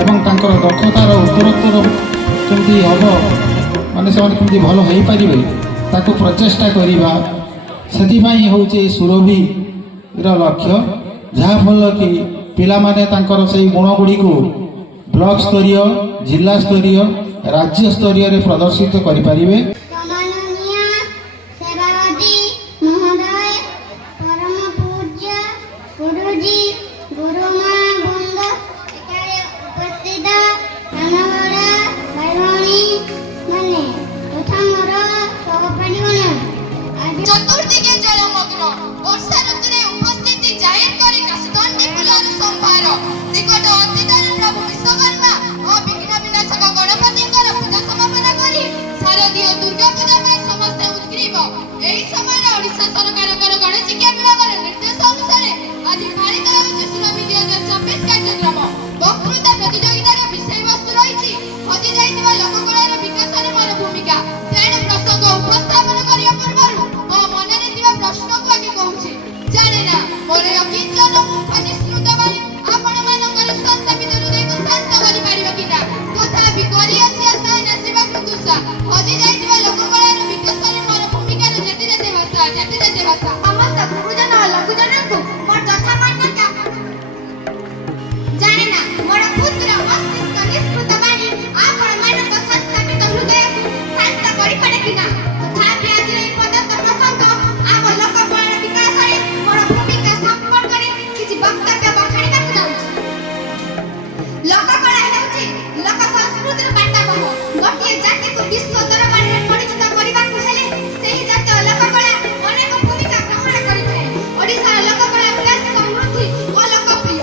ଏବଂ ତାଙ୍କର ଦକ୍ଷତାର ଉତ୍ତରୋତ୍ତର କେମିତି ହେବ, ମାନେ ସେମାନେ କେମିତି ଭଲ ହୋଇପାରିବେ ତାକୁ ପ୍ରଚେଷ୍ଟା କରିବା। ସେଥିପାଇଁ ହେଉଛି ଏ ସୁରଭିର ଲକ୍ଷ୍ୟ, ଯାହାଫଳରେ କି ପିଲାମାନେ ତାଙ୍କର ସେଇ ଗୁଣଗୁଡ଼ିକୁ ବ୍ଲକ ସ୍ତରୀୟ, ଜିଲ୍ଲା ସ୍ତରୀୟ, ରାଜ୍ୟ ସ୍ତରୀୟରେ ପ୍ରଦର୍ଶିତ କରିପାରିବେ। चतुर्दिगे जलमग्न वर्षा ऋतुरे उपस्थिति जाहिर करी काशदंडी फूलर संभार निकट अतीतर प्रभु विश्वकर्मा और विघ्न विनाशक गणपतिଙ୍କର पूजा समापन करी शारदीय दुर्गा पूजा ପାଇଁ ସମସ୍ତେ ଉଦ୍ଗ୍ରୀବ। ଏହି ସମୟରେ ଓଡ଼ିଶା ସରକାରଙ୍କର ଗଣେଶ ଶିକ୍ଷା ବିଭାଗର ନିର୍ଦ୍ଦେଶ ଅନୁସାରେ ଆଜି ପାଳିତ ହେଉଛି ସୁରଭି 2024 କାର୍ଯ୍ୟକ୍ରମ। ବକ୍ତୃତା ପ୍ରତିଯୋଗିତାର ବିଷୟବସ୍ତୁ ରହିଛି ହଜି ଯାଇଥିବା ଲୋକକଳାର ବିକାଶରେ ମୋର ଭୂମିକା। ତେଣୁ ପ୍ରସଙ୍ଗ ଉପସ୍ଥାପନ କରିବା ପୂର୍ବରୁ ମନରେ ଥିବା ପ୍ରଶ୍ନକୁ ଆଗେ କହୁଛି। ଜାଣେ ନା ମୋର ଅକିଞ୍ଚନ ମୁଖ ନିଃସୃତ ବାଣୀ ଆପଣମାନଙ୍କର ସନ୍ତବିତ ହୃଦୟକୁ ଶାନ୍ତ କରିପାରିବ କି ନା। ତଥାପି କରିଅଛି ଆଶା ନାସିବା ପ୍ରଦୁଷା ହଜି ଯାଇଥିବା ଲୋକକଳାର ବିକାଶରେ ମୋର ଭୂମିକାର ଯେତେ ଭାଷା ସମସ୍ତ ଗୁରୁଜନ ଓ ଲଘୁଜନଙ୍କୁ ମୋର ଯଥା ମାନ୍ୟତା। ଜାଣେ ନା ମୋର ପୁତ୍ର ମସ୍ତିଷ୍କ ନିଃସୃତ ବାଣୀ ଆପଣମାନଙ୍କ ସନ୍ତବିତ ହୃଦୟକୁ ଶାନ୍ତ କରିପାରେ କି ନା। ତଥାପି ଆଜି ଏହି ପଦାର୍ଥ ପ୍ରସଙ୍ଗ ଆମ ଲୋକକଳାର ବିକାଶରେ ମୋର ଭୂମିକା ସମ୍ପର୍କରେ କିଛି ବକ୍ତବ୍ୟ ବଖାଣିବାକୁ ଯାଉଛି। ଲୋକକଳା ହେଉଛି ଲୋକ ସଂସ୍କୃତିର ବାର୍ତ୍ତାବହ। ଗୋଟିଏ ଜାତିକୁ ବିଶ୍ୱ ଦରବାରରେ ପରିଚିତ କରିବାକୁ ହେଲେ ସେହି ଜାତୀୟ ଲୋକକଳା ଅନେକ ଭୂମିକା ଗ୍ରହଣ କରିଥାଏ। ଓଡ଼ିଶାର ଲୋକକଳା ବେଶ ସମୃଦ୍ଧି ଓ ଲୋକପ୍ରିୟ।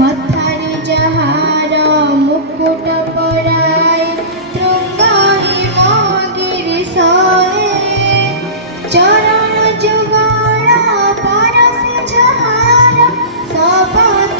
मथारे जहार मुकुट पराय तृंगाई मगिरी सोए चरण जुगाड़ा परसे जहार सपत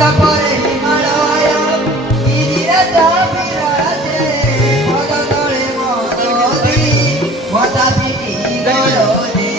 ପରେ ହିମାଳୟ ଗିରିରାଜ ବିରାଜେ ପଦତଳେ ମଦୀ ମଦାପିନି ଗୟଦେ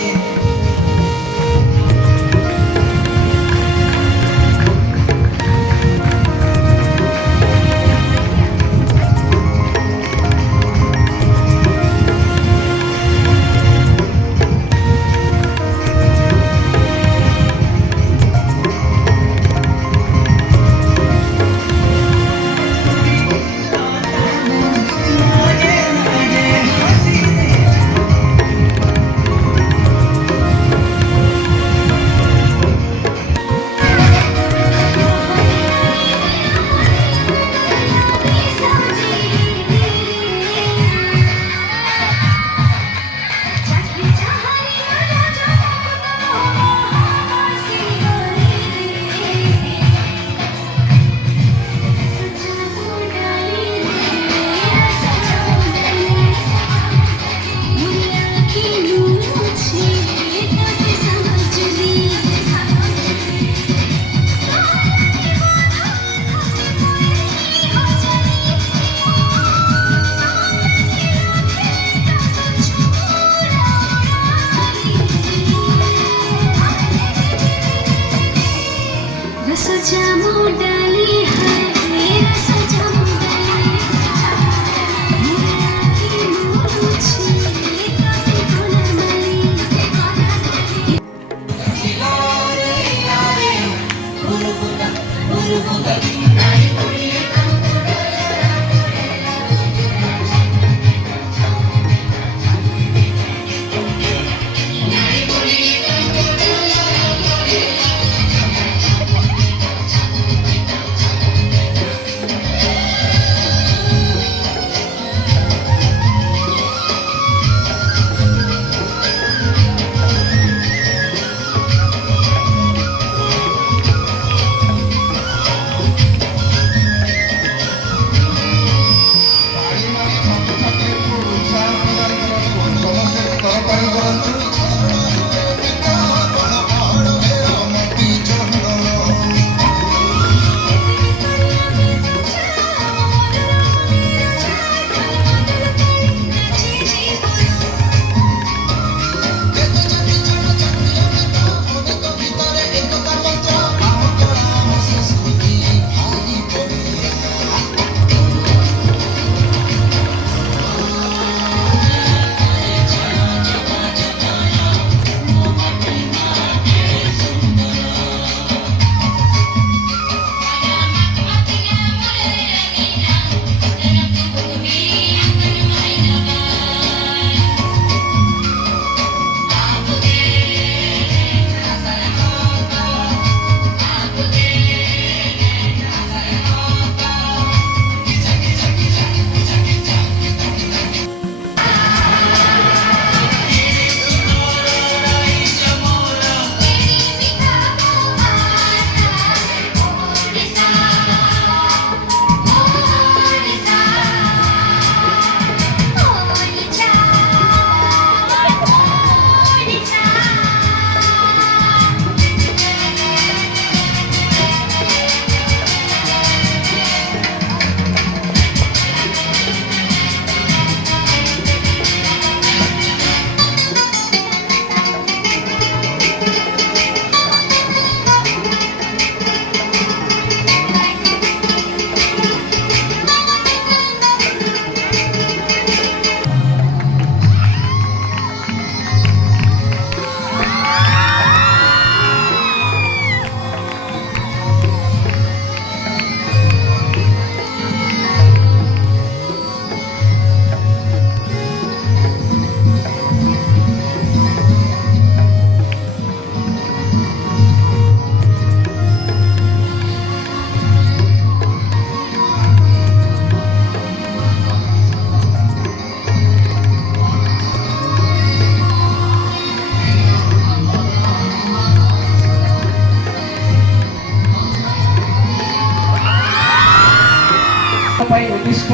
ଉଦ୍ଦିଷ୍ଟ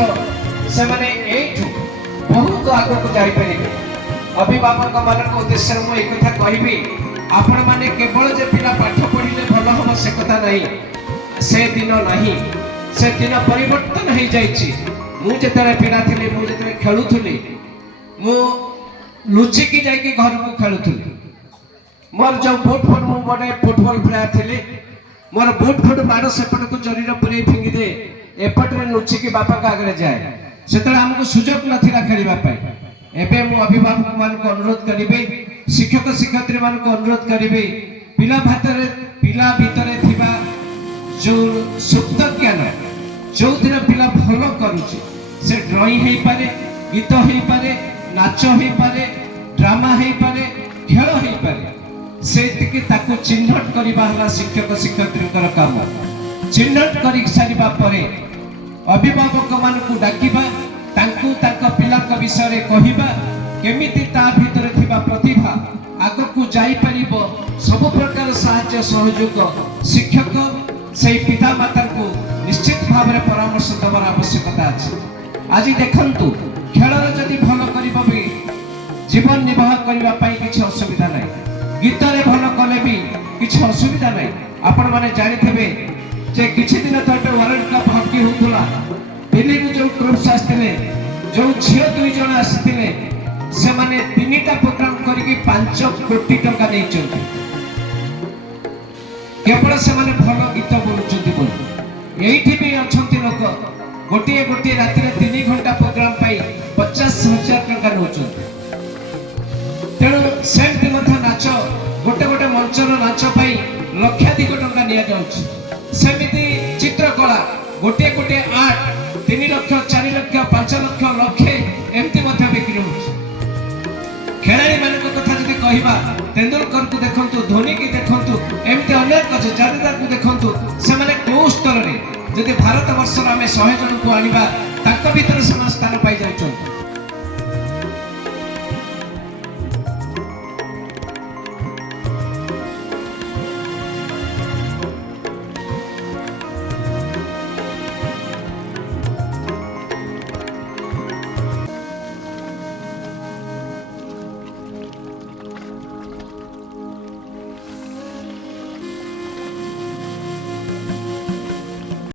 ସେମାନେ ଏଇଠୁ ବହୁତ ଆଗକୁ ଯାଇପାରିବେ। ଅଭିଭାବକ ମାନଙ୍କ ଉଦ୍ଦେଶ୍ୟରେ ମୁଁ ଏକଥା କହିବି, ଆପଣମାନେ କେବଳ ଯେ ପିଲା ପାଠ ପଢିଲେ ଭଲ ହବ ସେ କଥା ନାହିଁ। से दिन नहीं से दिन परिवर्तन हो जाइए मुझे पिला थी मुझे खेलुली मु लुचिकी जाकि घर को खेलुली मोर जो बुट फुट मु गोटे फुटबॉल प्लेयर थी मोर बुट फुट माड़ सेपट को जरीर पूरे फिंगी दे एपटे लुचिकी बापा का आगे जाए से आमको सुजोग नाला खेलवाई एवं मु अभिभावक मान अनुरोध करी शिक्षक शिक्षयित्री मान अनुरोध करी पिला भितर थिबा जो सुप्त ज्ञान जो दिन पिला भल करुचे से ड्रॉइंग हो पारे गीत हो पारे नाच हो पारे ड्रामा हो पारे खेल हो पारे से चिन्हट करवा शिक्षक शिक्षयित्री काम चिन्हट कर सारिबा परे अभिभावक मान डाकिबा पिला विषय कहवा केमिति ता भीतर थिबा प्रतिभा आग को जाई परिबो सब प्रकार साहाय्य सहयोग शिक्षक से पिता माता को निश्चित भाव में परामर्श देवार आवश्यकता अच्छे आज देखंतु खेलर जदि भल करिबो भी जीवन निर्वाह करबा पई किछि असुविधा नै गीत रे भल कले भी किछि असुविधा नै आपण माने जानिथिबे जे किछि दिन तले वर्ल्ड कप हॉकी होतला दिल्ली रो जो ट्रुप्स आस्तिले जो झियो दुई जण आस्तिले से माने तीनटा प्रोग्राम करिकि 5 कोटी टका नै चलते केवल से माने भल गीत बोलुचंती बोल एठी भी अछंती लोक गोटे गोटे राति रे 3 घंटा प्रोग्राम पाई 50,000 टका नौचंती तेणु सेमती मध्य नाच गोटे गोटे मंचर नाच पाई लक्षाधिक टका निया जाउछि सेमिति चित्रकला गोटे गोटे आर्ट 3 लाख 4 लाख 5 लाख लक्षे एमती मध्य बिक्री होछि खेलाड़ी मान कथा जदि कहवा तेंदुलकर को देखंतु धोनी की देखंतु एमती अनेक जाडेजा को देखंतु से माने को स्तर रे जदि भारत वर्ष आम 100 जन को आनिबा